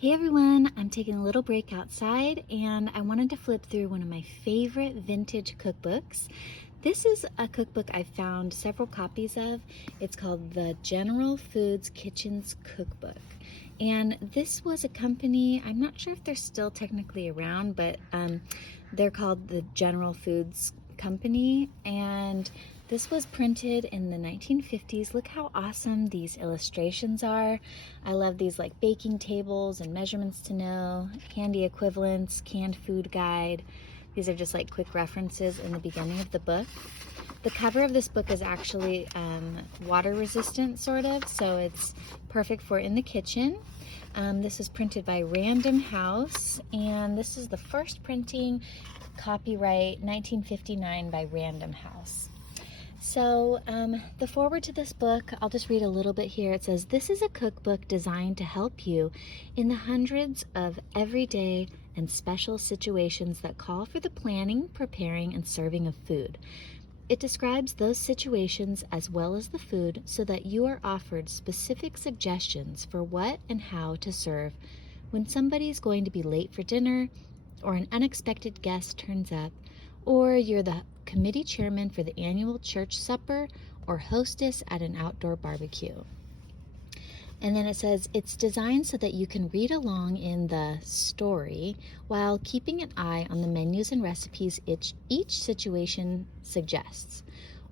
Hey everyone, I'm taking a little break outside and I wanted to flip through one of my favorite vintage cookbooks. This is a cookbook I found several copies of. It's called the General Foods Kitchens Cookbook. And this was a company, I'm not sure if they're still technically around, but they're called the General Foods Company. And this was printed in the 1950s. Look how awesome these illustrations are. I love these like baking tables and measurements to know, handy equivalents, canned food guide. These are just like quick references in the beginning of the book. The cover of this book is actually water resistant sort of, so it's perfect for in the kitchen. This is printed by Random House, and this is the first printing, copyright 1959 by Random House. So the foreword to this book, I'll just read a little bit here. It says, "This is a cookbook designed to help you in the hundreds of everyday and special situations that call for the planning, preparing, and serving of food. It describes those situations as well as the food so that you are offered specific suggestions for what and how to serve when somebody's going to be late for dinner, or an unexpected guest turns up, or you're the committee chairman for the annual church supper, or hostess at an outdoor barbecue." And then it says, "It's designed so that you can read along in the story while keeping an eye on the menus and recipes each situation suggests.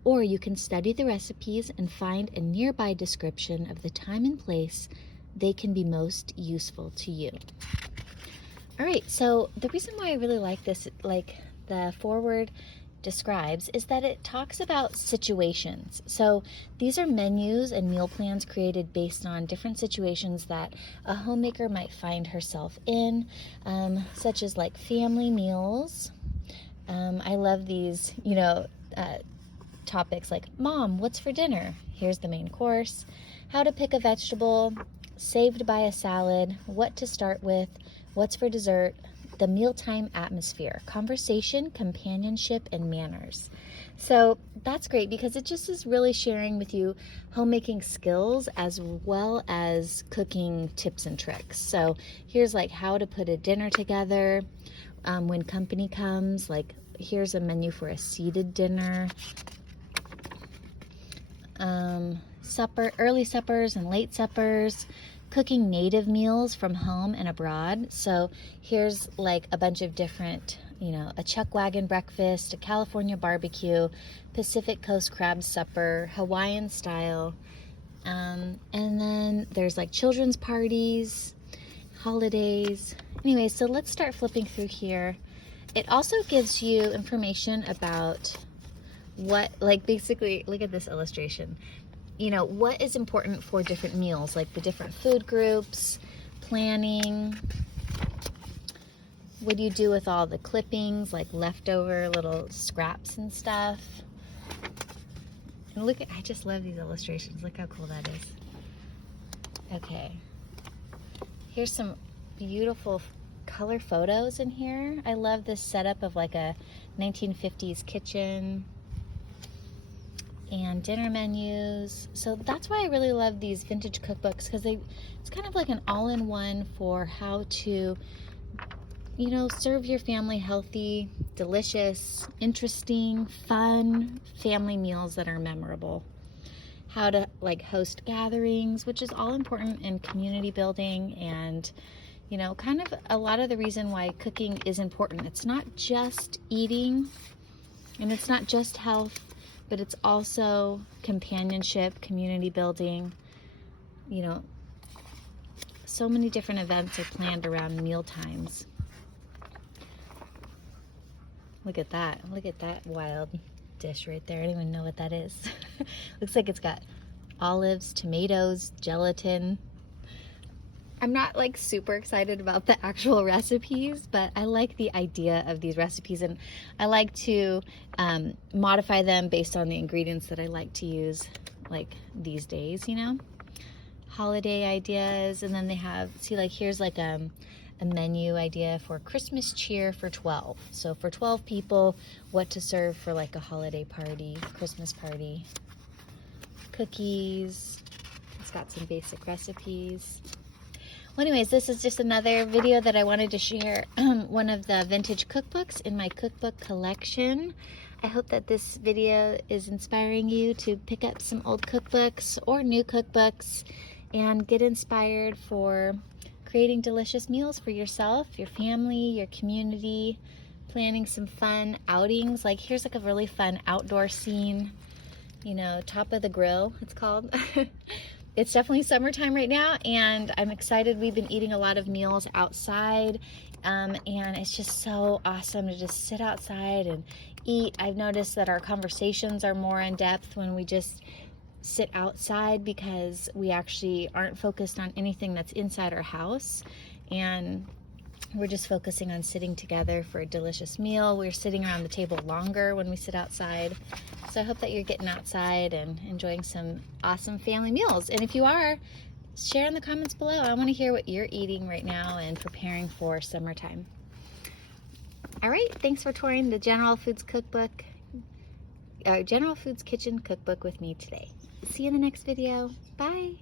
Or you can study the recipes and find a nearby description of the time and place they can be most useful to you." All right, so the reason why I really like this, like the foreword describes, is that it talks about situations. So these are menus and meal plans created based on different situations that a homemaker might find herself in, such as like family meals. I love these, topics like, "Mom, what's for dinner? Here's the main course. How to pick a vegetable, saved by a salad, what to start with, what's for dessert, the mealtime atmosphere, conversation, companionship, and manners." So that's great because it just is really sharing with you homemaking skills as well as cooking tips and tricks. So here's like how to put a dinner together when company comes. Like here's a menu for a seated dinner. Early suppers and late suppers, cooking native meals from home and abroad. So here's like a bunch of different, a chuck wagon breakfast, a California barbecue, Pacific Coast crab supper, Hawaiian style. And then there's like children's parties, holidays. Anyway, so let's start flipping through here. It also gives you information about what, like basically, look at this illustration. What is important for different meals, like the different food groups, planning. What do you do with all the clippings, like leftover little scraps and stuff? And look at, I just love these illustrations. Look how cool that is. Okay. Here's some beautiful color photos in here. I love this setup of like a 1950s kitchen and dinner menus. So that's why I really love these vintage cookbooks, because it's kind of like an all-in-one for how to, serve your family healthy, delicious, interesting, fun family meals that are memorable. How to like host gatherings, which is all important in community building, and kind of a lot of the reason why cooking is important. It's not just eating and it's not just health, but it's also companionship, community building. So many different events are planned around meal times. Look at that. Look at that wild dish right there. I don't even know what that is. Looks like it's got olives, tomatoes, gelatin. I'm not like super excited about the actual recipes, but I like the idea of these recipes, and I like to modify them based on the ingredients that I like to use like these days, holiday ideas. And then they have, see, like here's like a menu idea for Christmas cheer for 12. So for 12 people, what to serve for like a holiday party, Christmas party. Cookies. It's got some basic recipes. Well, anyways, this is just another video that I wanted to share one of the vintage cookbooks in my cookbook collection. I hope that this video is inspiring you to pick up some old cookbooks or new cookbooks and get inspired for creating delicious meals for yourself, your family, your community, planning some fun outings. Like here's like a really fun outdoor scene, you know, top of the grill, it's called. It's definitely summertime right now, and I'm excited. We've been eating a lot of meals outside, and it's just so awesome to just sit outside and eat. I've noticed that our conversations are more in depth when we just sit outside because we actually aren't focused on anything that's inside our house, and we're just focusing on sitting together for a delicious meal. We're sitting around the table longer when we sit outside. So I hope that you're getting outside and enjoying some awesome family meals. And if you are, share in the comments below. I want to hear what you're eating right now and preparing for summertime. All right, thanks for touring the General Foods Kitchen Cookbook with me today. See you in the next video. Bye.